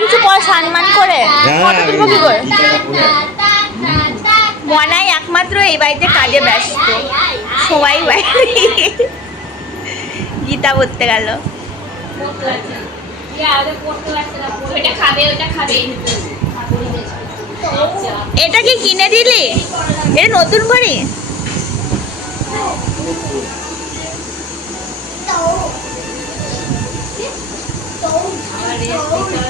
কিছু পর সম্মান করে? হ্যাঁ, ফটো তুলবো কি করে? মনাই একমাত্র এই বাড়িতে কাজে ব্যস্ত। সবাই বাইরে গীতা পড়তে গেল। ওটা খাবে এটা কি কিনে দিলি? এটা নতুন ঘড়ি দিই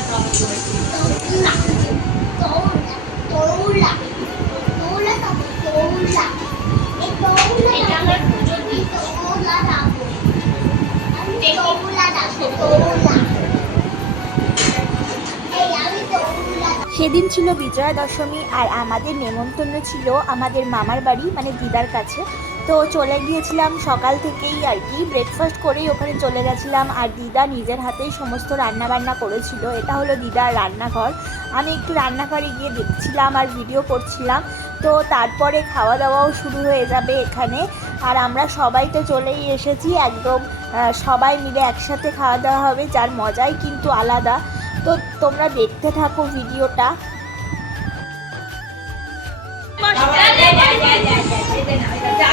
সেদিন ছিল বিজয়া দশমী আর আমাদের নেমন্তন্ন ছিল আমাদের মামার বাড়ি মানে দিদার কাছে। তো চলে গিয়েছিলাম সকাল থেকেই আর কি। ব্রেকফাস্ট করেই ওখানে চলে গেছিলাম আর দিদা নিজের হাতেই সমস্ত রান্না বান্না করেছিল। এটা হলো দিদার রান্নাঘর। আমি একটু রান্নাঘরে গিয়ে দেখছিলাম আর ভিডিও করছিলাম। তো তারপরে খাওয়া দাওয়াও শুরু হয়ে যাবে এখানে। আর আমরা সবাই তো চলেই এসেছি একদম সবাই মিলে একসাথে খাওয়া দাওয়া হবে। যার মজাই কিন্তু আলাদা। তো তোমরা দেখতে থাকো ভিডিওটা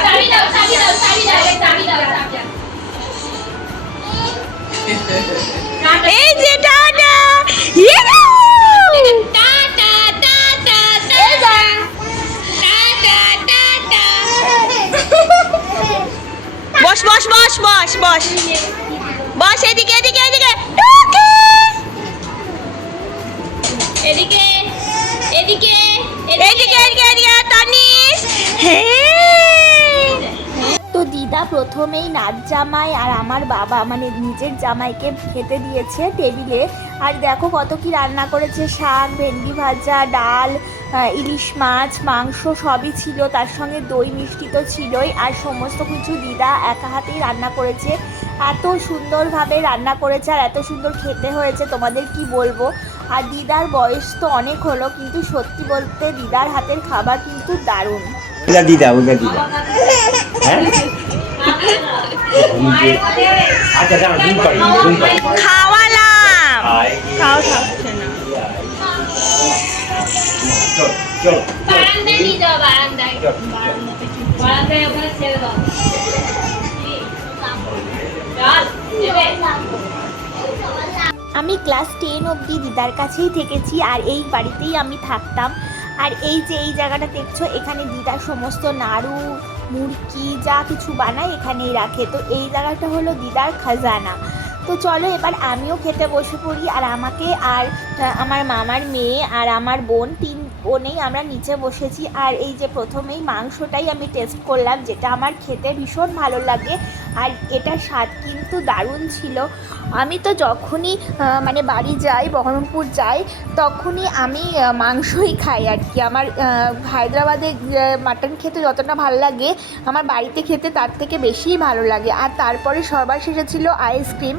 চাবি দাও চাবি দাও চাবি দাও চাবি দাও চাবি দাও এই যে টাটা ইয়েহু! টাটা টাটা এই যা। Tata ta-ta boss boss boss boss boss boss এদিকে এদিকে এদিকে টুকি! এদিকে এদিকে এদিকে এদিকে এদিকে তানিস হ্যাঁ তো দিদা প্রথমেই নাচ জামাই আর আমার বাবা মানে নিজের জামাইকে খেতে দিয়েছে টেবিলে। আর দেখো কত কি রান্না করেছে, শাক, ভেন্ডি ভাজা, ডাল ইলিশ মাছ, মাংস সবই ছিল। তার সঙ্গে দই মিষ্টি তো ছিলই। আর সমস্ত কিছু দিদা একা হাতেই রান্না করেছে। এত সুন্দরভাবে রান্না করেছে আর এত সুন্দর খেতে হয়েছে, তোমাদের কি বলব? আর দিদার বয়স তো অনেক হলো, কিন্তু সত্যি বলতে দিদার হাতের খাবার কিন্তু দারুণ। ওটা দিদা ওটা দিদা। হ্যাঁ? আচ্ছা দাঁড়া ঘুম পাড়ি ঘুম পাড়ি খাওয়ালাম। খাও খাচ্ছে না। চল চল বারান্দায় নিয়ে যাও বারান্দায়। বারান্দায় ওখানে ছেড়ে দাও। আমি ক্লাস টেন অবধি দিদার কাছেই থেকেছি আর এই বাড়িতেই আমি থাকতাম। আর এই যে এই জায়গাটা দেখছ, এখানে দিদার সমস্ত নাড়ু, মুরকি, যা কিছু বানায় এখানেই রাখে। তো এই জায়গাটা হলো দিদার খাজানা। তো চলো এবার আমিও খেতে বসে পড়ি, আর আমাকে আর আমার মামার মেয়ে আর আমার বোন তিন বোনেই আমরা নিচে বসেছি। আর এই যে প্রথমেই মাংসটাই আমি টেস্ট করলাম, যেটা আমার খেতে ভীষণ ভালো লাগে। আর এটার স্বাদ কিন্তু দারুণ ছিল। আমি তো যখনই মানে বাড়ি যাই, বহরমপুর যাই, তখনই আমি মাংসই খাই আর কি। আমার হায়দ্রাবাদে মাটন খেতে যতটা ভালো লাগে, আমার বাড়িতে খেতে তার থেকে বেশিই ভালো লাগে। আর তারপরে সবার শেষে ছিল আইসক্রিম।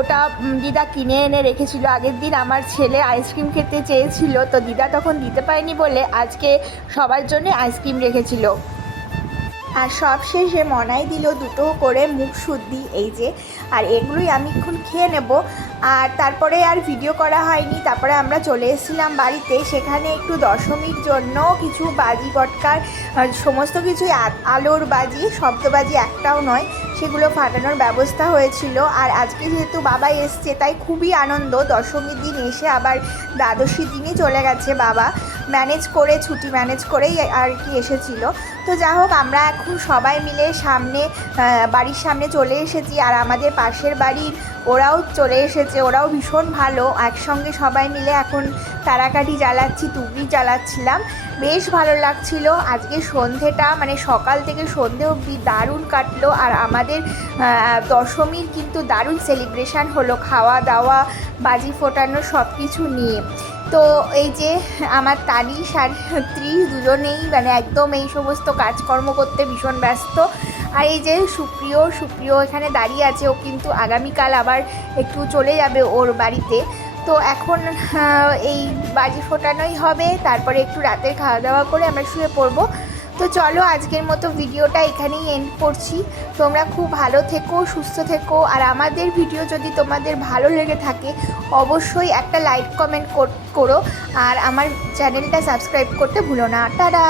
ওটা দিদা কিনে এনে রেখেছিল। আগের দিন আমার ছেলে আইসক্রিম খেতে চেয়েছিল, তো দিদা তখন দিতে পারেনি বলে আজকে সবার জন্য আইসক্রিম রেখেছিল। আর সব শেষে মনাই দিল দুটো করে মুখ শুদ্ধি, এই যে। আর এগুলোই আমি এখন খেয়ে নেব। আর তারপরে আর ভিডিও করা হয়নি। তারপরে আমরা চলে এসেছিলাম বাড়িতে। সেখানে একটু দশমীর জন্য কিছু বাজি পটকার সমস্ত কিছুই আলোর বাজি, শব্দবাজি একটাও নয়। সেগুলো ফাটানোর ব্যবস্থা হয়েছিল। আর আজকে যেহেতু বাবা এসছে, তাই খুবই আনন্দ। দশমীর দিন এসে আবার দ্বাদশীর দিনই চলে গেছে বাবা। ম্যানেজ করে, ছুটি ম্যানেজ করেই আর কি এসেছিল। তো যা হোক, আমরা এখন সবাই মিলে সামনে বাড়ির সামনে চলে এসেছি। আর আমাদের পাশের বাড়ির ওরাও চলে এসেছে, ওরাও ভীষণ ভালো। একসঙ্গে সবাই মিলে এখন তারাকাটি জ্বালাচ্ছি, তুবড়ি জ্বালাচ্ছিলাম। বেশ ভালো লাগছিল। আজকে সন্ধেটা মানে সকাল থেকে সন্ধে অবধি দারুণ কাটলো। আর আমাদের দশমীর কিন্তু দারুণ সেলিব্রেশন হলো খাওয়া দাওয়া বাজি ফোটানো সব কিছু নিয়ে। তো এই যে আমার তানি আর ত্রিশ দুজনেই মানে একদম এই সমস্ত কাজকর্ম করতে ভীষণ ব্যস্ত। আর এই যে সুপ্রিয় সুপ্রিয় এখানে দাঁড়িয়ে আছে, ও কিন্তু আগামীকাল আবার একটু চলে যাবে ওর বাড়িতে। তো এখন এই বাজি ফোটানোই হবে, তারপরে একটু রাতের খাওয়া দাওয়া করে আমরা শুয়ে পড়ব। তো চলো আজকের মতো ভিডিওটা এখানেই এন্ড করছি। তোমরা খুব ভালো থেকো, সুস্থ থেকো, আর আমাদের ভিডিও যদি তোমাদের ভালো লেগে থাকে, অবশ্যই একটা লাইক কমেন্ট করো আর আমার চ্যানেলটা সাবস্ক্রাইব করতে ভুলো না। টাটা!